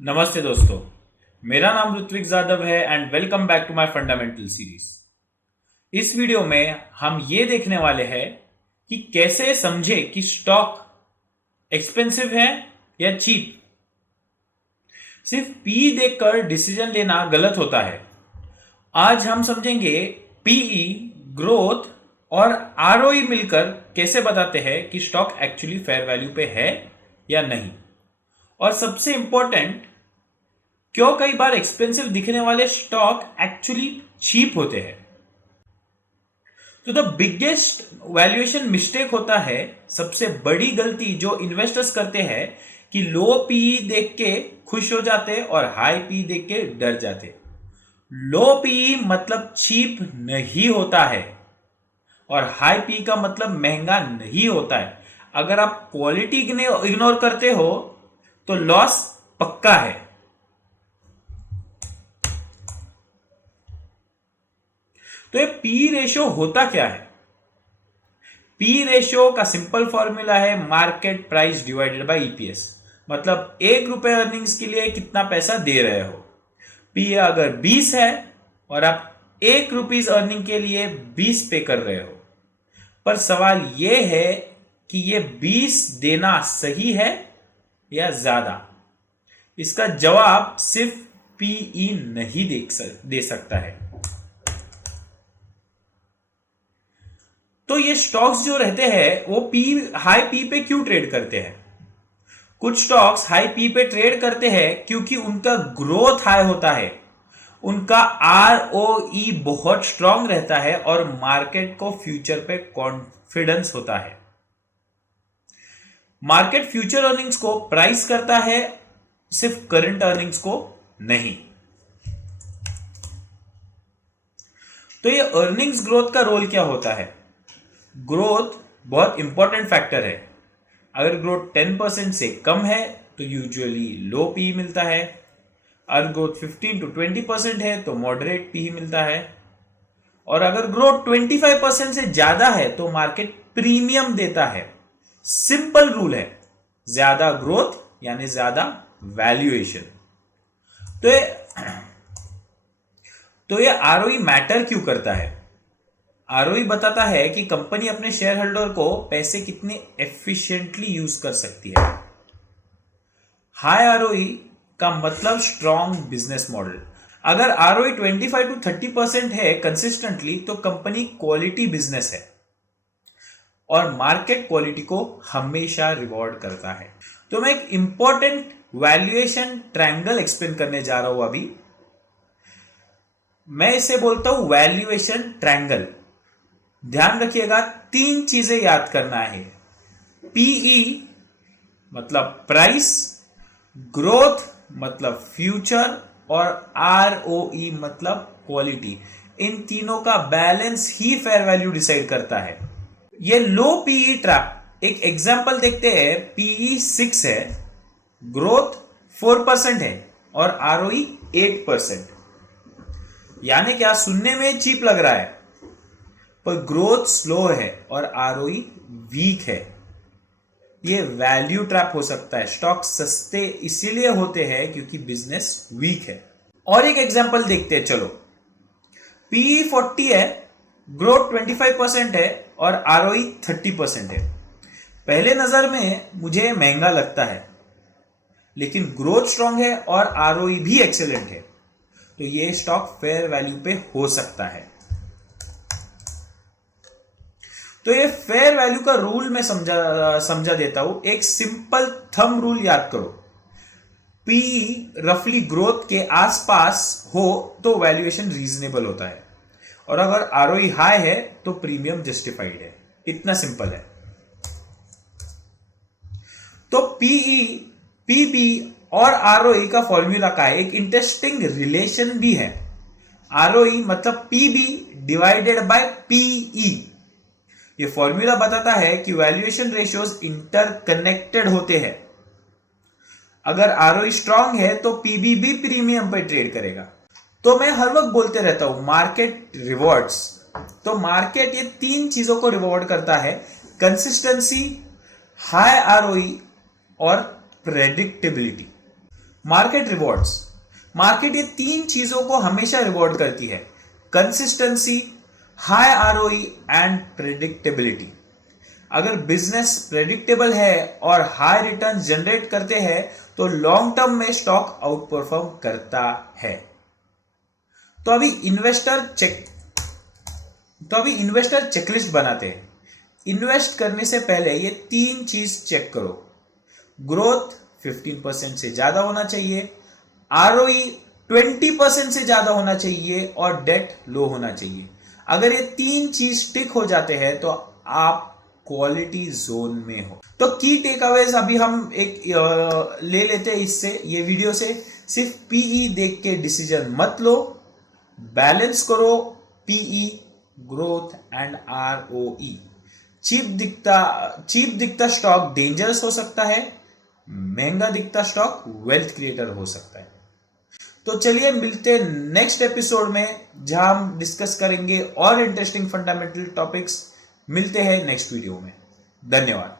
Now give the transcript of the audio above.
नमस्ते दोस्तों। मेरा नाम ऋत्विक जाधव है and welcome back to my fundamental series. इस वीडियो में हम ये देखने वाले हैं कि कैसे समझे कि स्टॉक एक्सपेंसिव है या चीप। सिर्फ पी देखकर डिसीजन लेना गलत होता है। आज हम समझेंगे पीई, ग्रोथ और आरओई मिलकर कैसे बताते हैं कि स्टॉक एक्चुअली फेयर वैल्यू पे है या नहीं। और सबसे इंपॉर्टेंट, क्यों कई बार एक्सपेंसिव दिखने वाले स्टॉक एक्चुअली चीप होते हैं। तो द बिगेस्ट वैल्यूएशन मिस्टेक होता है, सबसे बड़ी गलती जो इन्वेस्टर्स करते हैं कि लो पीई देख के खुश हो जाते और हाई पी देख के डर जाते। लो पीई मतलब चीप नहीं होता है और हाई पी का मतलब महंगा नहीं होता है। अगर आप क्वालिटी इग्नोर करते हो तो लॉस पक्का है। तो ये पी रेशियो होता क्या है? पी रेशियो का सिंपल फॉर्मूला है market price divided by EPS. मतलब ₹1 अर्निंग्स के लिए कितना पैसा दे रहे हो। पी अगर 20 है और आप ₹1 अर्निंग के लिए 20 पे कर रहे हो, पर सवाल यह है कि ये 20 देना सही है या ज्यादा। इसका जवाब सिर्फ पीई नहीं दे सकता है। तो ये स्टॉक्स जो रहते हैं वो हाई पी पे क्यों ट्रेड करते हैं? कुछ स्टॉक्स हाई पी पे ट्रेड करते हैं क्योंकि उनका ग्रोथ हाई होता है, उनका आरओई बहुत स्ट्रांग रहता है और मार्केट को फ्यूचर पे कॉन्फिडेंस होता है। मार्केट फ्यूचर अर्निंग्स को प्राइस करता है, सिर्फ करंट अर्निंग्स को नहीं। तो ये अर्निंग्स ग्रोथ का रोल क्या होता है? ग्रोथ बहुत इंपॉर्टेंट फैक्टर है। अगर ग्रोथ 10% से कम है तो यूजुअली लो पी मिलता है। अगर ग्रोथ 15 to 20% है तो मॉडरेट पी मिलता है। और अगर ग्रोथ 25% से ज्यादा है तो मार्केट प्रीमियम देता है। सिंपल रूल है, ज्यादा ग्रोथ यानी ज्यादा वैल्यूएशन। तो ये आरओई मैटर क्यों करता है? आरओई बताता है कि कंपनी अपने शेयर होल्डर को पैसे कितने एफिशिएंटली यूज कर सकती है। हाई आरओई का मतलब स्ट्रॉन्ग बिजनेस मॉडल। अगर आरओई 25 to 30% है कंसिस्टेंटली तो कंपनी क्वालिटी बिजनेस है और मार्केट क्वालिटी को हमेशा रिवॉर्ड करता है। तो मैं एक इंपॉर्टेंट वैल्यूएशन ट्रायंगल एक्सप्लेन करने जा रहा हूं अभी। मैं इसे बोलता हूं वैल्यूएशन ट्रायंगल। ध्यान रखिएगा, 3 चीजें याद करना है। पीई मतलब प्राइस, ग्रोथ मतलब फ्यूचर और आरओई मतलब क्वालिटी। इन तीनों का बैलेंस ही फेयर वैल्यू डिसाइड करता है। ये लो पीई ट्रैप, एक एग्जांपल देखते हैं। पीई 6 है, ग्रोथ 4% है और आरओई 8%। यानी क्या? सुनने में चीप लग रहा है, पर ग्रोथ स्लो है और आरओई वीक है। ये वैल्यू ट्रैप हो सकता है। स्टॉक सस्ते इसीलिए होते हैं क्योंकि बिजनेस वीक है। और एक एग्जांपल देखते हैं, चलो। पीई 40 है, ग्रोथ 25% है और आरओई 30% है। पहले नजर में मुझे महंगा लगता है, लेकिन ग्रोथ स्ट्रांग है और आरओई भी एक्सेलेंट है, तो ये स्टॉक फेयर वैल्यू पे हो सकता है। तो ये फेयर वैल्यू का रूल मैं समझा देता हूं। एक सिंपल थंब रूल याद करो। पी रफली ग्रोथ के आसपास हो तो वैल्यूएशन रीजनेबल होता है, और अगर आरओई हाई है तो प्रीमियम जस्टिफाइड है। इतना सिंपल है। तो पीई, पीबी और आरओई का फॉर्मूला का एक इंटरेस्टिंग रिलेशन भी है। आरओई मतलब पीबी डिवाइडेड बाय पीई। ये फॉर्मूला बताता है कि वैल्यूएशन रेशियोज इंटरकनेक्टेड होते हैं। अगर आरओई स्ट्रांग है तो पीबी भी प्रीमियम पर ट्रेड करेगा। तो मैं हर वक्त बोलते रहता हूं मार्केट रिवॉर्ड्स। तो मार्केट ये 3 चीजों को रिवॉर्ड करता है: कंसिस्टेंसी, हाई आरओई और प्रेडिक्टेबिलिटी। मार्केट रिवॉर्ड्स, मार्केट ये 3 चीजों को हमेशा रिवॉर्ड करती है, consistency, high ROE and predictability. अगर बिजनेस प्रेडिक्टेबल है और हाई रिटर्न जनरेट करते हैं तो लॉन्ग टर्म में स्टॉक आउट परफॉर्म करता है। तो अभी इन्वेस्टर चेकलिस्ट बनाते हैं। इन्वेस्ट करने से पहले ये 3 चीज चेक करो। ग्रोथ 15% से ज्यादा होना चाहिए, आरओई 20% से ज्यादा होना चाहिए और डेट लो होना चाहिए। अगर ये 3 चीज टिक हो जाते हैं तो आप क्वालिटी जोन में हो। तो की टेक अवेज अभी हम एक ले लेते हैं इससे, ये वीडियो से। सिर्फ पीई देख के डिसीजन मत लो, बैलेंस करो PE, growth and ROE. Cheap दिखता स्टॉक डेंजरस हो सकता है, महंगा दिखता स्टॉक वेल्थ क्रिएटर हो सकता है। तो चलिए मिलते हैं नेक्स्ट एपिसोड में, जहां हम डिस्कस करेंगे और इंटरेस्टिंग फंडामेंटल टॉपिक्स। मिलते हैं नेक्स्ट वीडियो में। धन्यवाद।